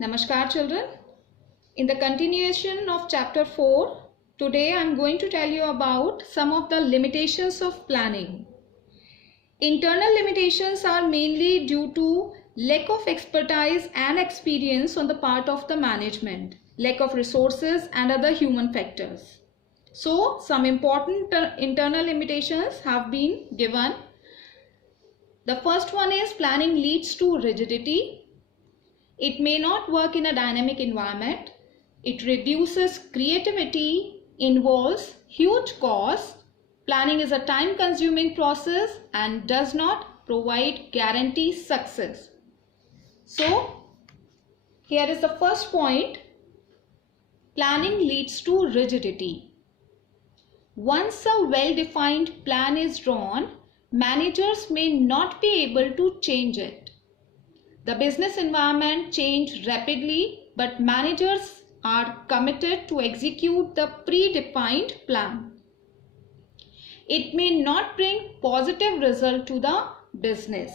Namaskar children. In the continuation of chapter 4, today I am going to tell you about some of the limitations of planning. Internal limitations are mainly due to lack of expertise and experience on the part of the management, lack of resources and other human factors. So, some important internal limitations have been given. The first one is planning leads to rigidity. It may not work in a dynamic environment. It reduces creativity, involves huge costs. Planning is a time-consuming process and does not provide guarantee success. So, here is the first point. Planning leads to rigidity. Once a well-defined plan is drawn, managers may not be able to change it. The business environment changes rapidly, but managers are committed to execute the predefined plan. It may not bring positive result to the business.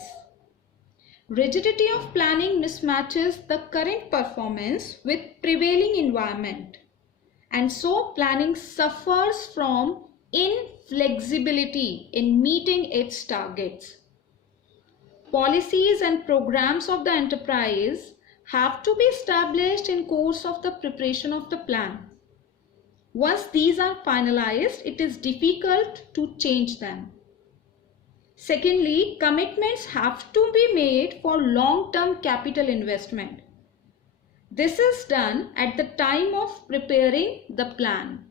Rigidity of planning mismatches the current performance with prevailing environment, and so planning suffers from inflexibility in meeting its targets. Policies and programs of the enterprise have to be established in course of the preparation of the plan. Once these are finalized, it is difficult to change them. Secondly, commitments have to be made for long-term capital investment. This is done at the time of preparing the plan.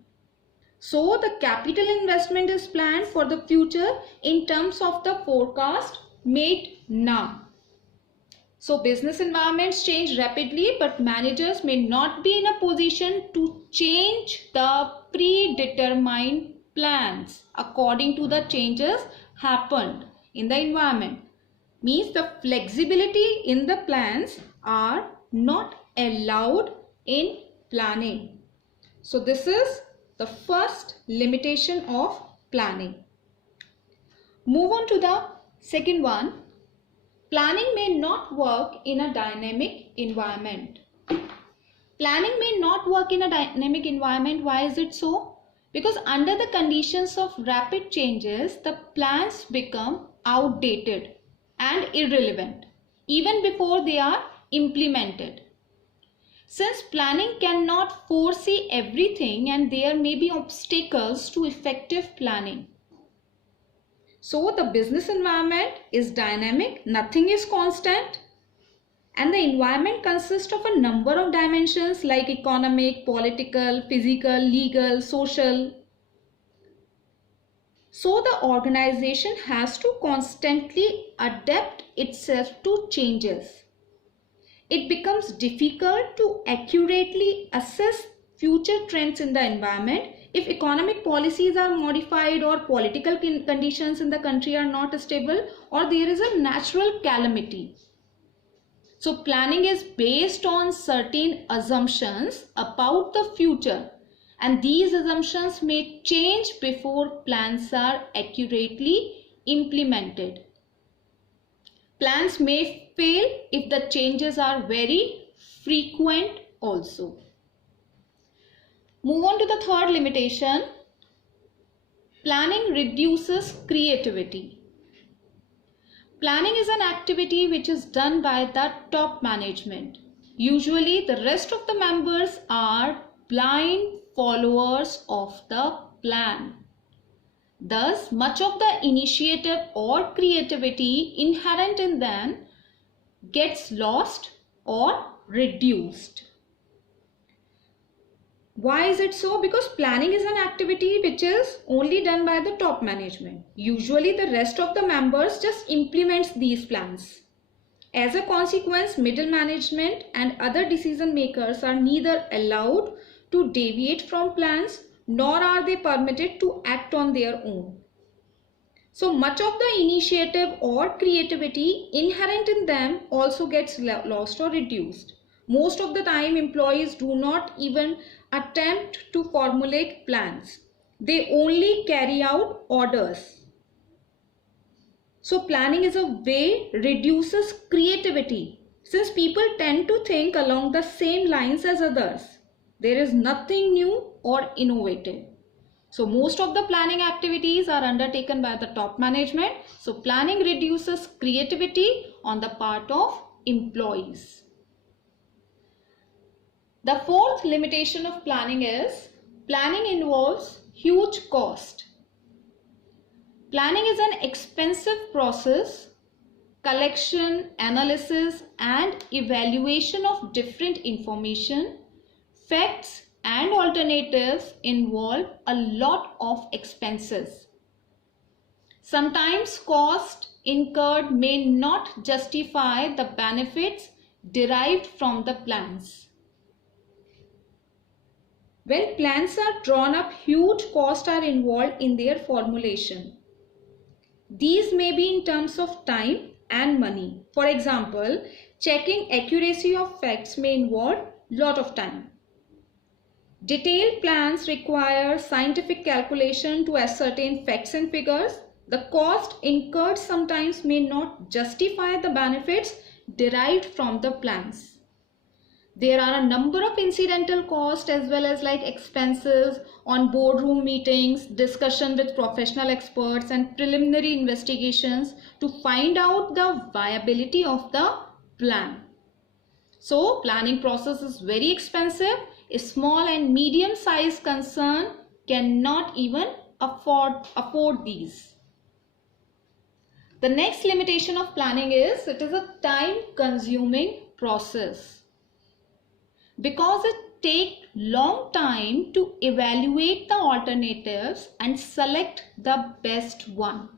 So, the capital investment is planned for the future in terms of the forecast made now. So business environments change rapidly, but managers may not be in a position to change the predetermined plans according to the changes happened in the environment. Means the flexibility in the plans are not allowed in planning. So this is the first limitation of planning. Move on to the second one. Planning may not work in a dynamic environment. Planning may not work in a dynamic environment. Why is it so? Because under the conditions of rapid changes, the plans become outdated and irrelevant even before they are implemented. Since planning cannot foresee everything and there may be obstacles to effective planning. So the business environment is dynamic, nothing is constant, and the environment consists of a number of dimensions like economic, political, physical, legal, social. So the organization has to constantly adapt itself to changes. It becomes difficult to accurately assess future trends in the environment if economic policies are modified or political conditions in the country are not stable or there is a natural calamity. So planning is based on certain assumptions about the future, and these assumptions may change before plans are accurately implemented. Plans may fail if the changes are very frequent also. Move on to the third limitation. Planning reduces creativity. Planning is an activity which is done by the top management. Usually the rest of the members are blind followers of the plan. Thus, much of the initiative or creativity inherent in them gets lost or reduced. Why is it so? Because planning is an activity which is only done by the top management. Usually the rest of the members just implements these plans. As a consequence, middle management and other decision makers are neither allowed to deviate from plans nor are they permitted to act on their own. So much of the initiative or creativity inherent in them also gets lost or reduced. Most of the time employees do not even attempt to formulate plans. They only carry out orders. So planning is a way reduces creativity since people tend to think along the same lines as others. There is nothing new or innovative. So most of the planning activities are undertaken by the top management. So planning reduces creativity on the part of employees. The fourth limitation of planning is planning involves huge cost. Planning is an expensive process. Collection, analysis and evaluation of different information, facts and alternatives involve a lot of expenses. Sometimes cost incurred may not justify the benefits derived from the plans. When plans are drawn up, huge costs are involved in their formulation. These may be in terms of time and money. For example, checking accuracy of facts may involve lot of time. Detailed plans require scientific calculation to ascertain facts and figures. The cost incurred sometimes may not justify the benefits derived from the plans. There are a number of incidental costs as well as like expenses on boardroom meetings, discussion with professional experts and preliminary investigations to find out the viability of the plan. So planning process is very expensive. A small and medium sized concern cannot even afford these. The next limitation of planning is it is a time consuming process. Because it takes long time to evaluate the alternatives and select the best one.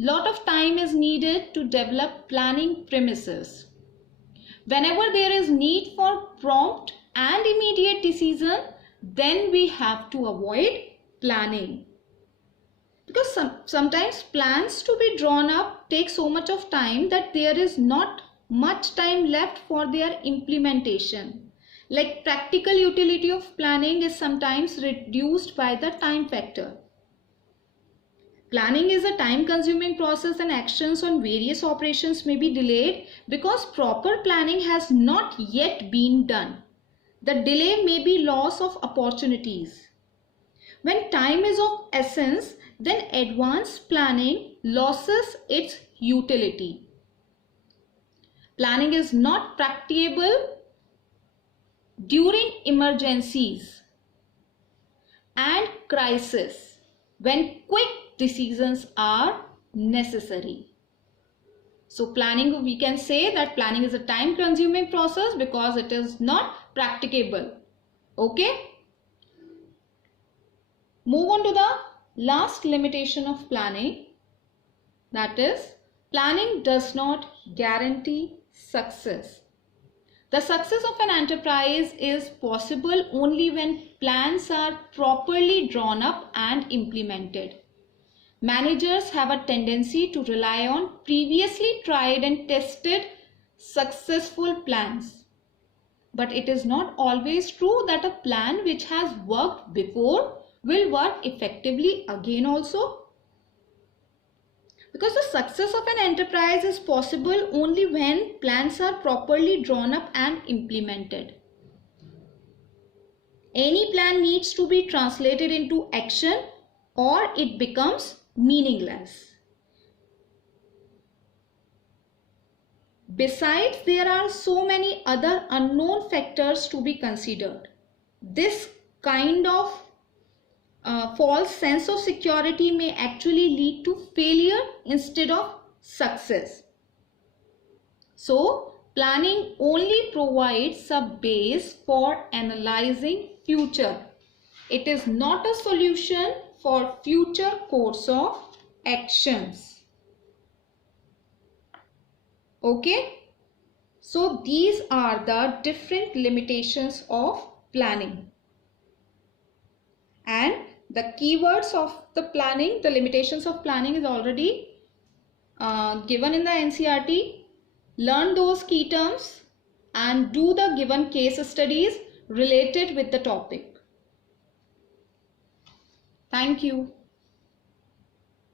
Lot of time is needed to develop planning premises. Whenever there is need for prompt and immediate decision, then we have to avoid planning. Because sometimes plans to be drawn up take so much of time that there is not much time left for their implementation. Like practical utility of planning is sometimes reduced by the time factor. Planning is a time consuming process and actions on various operations may be delayed because proper planning has not yet been done. The delay may be loss of opportunities. When time is of essence, then advanced planning loses its utility. Planning is not practicable during emergencies and crisis when quick decisions are necessary. So planning, we can say that planning is a time consuming process because it is not practicable. Okay. Move on to the last limitation of planning, that is planning does not guarantee success. The success of an enterprise is possible only when plans are properly drawn up and implemented. Managers have a tendency to rely on previously tried and tested successful plans. But it is not always true that a plan which has worked before will work effectively again also. Because the success of an enterprise is possible only when plans are properly drawn up and implemented. Any plan needs to be translated into action or it becomes meaningless. Besides, there are so many other unknown factors to be considered. This kind of false sense of security may actually lead to failure instead of success. So, planning only provides a base for analyzing future. It is not a solution for future course of actions. Okay. So, these are the different limitations of planning. And the keywords of the planning, the limitations of planning is already given in the NCERT. Learn those key terms and do the given case studies related with the topic. Thank you.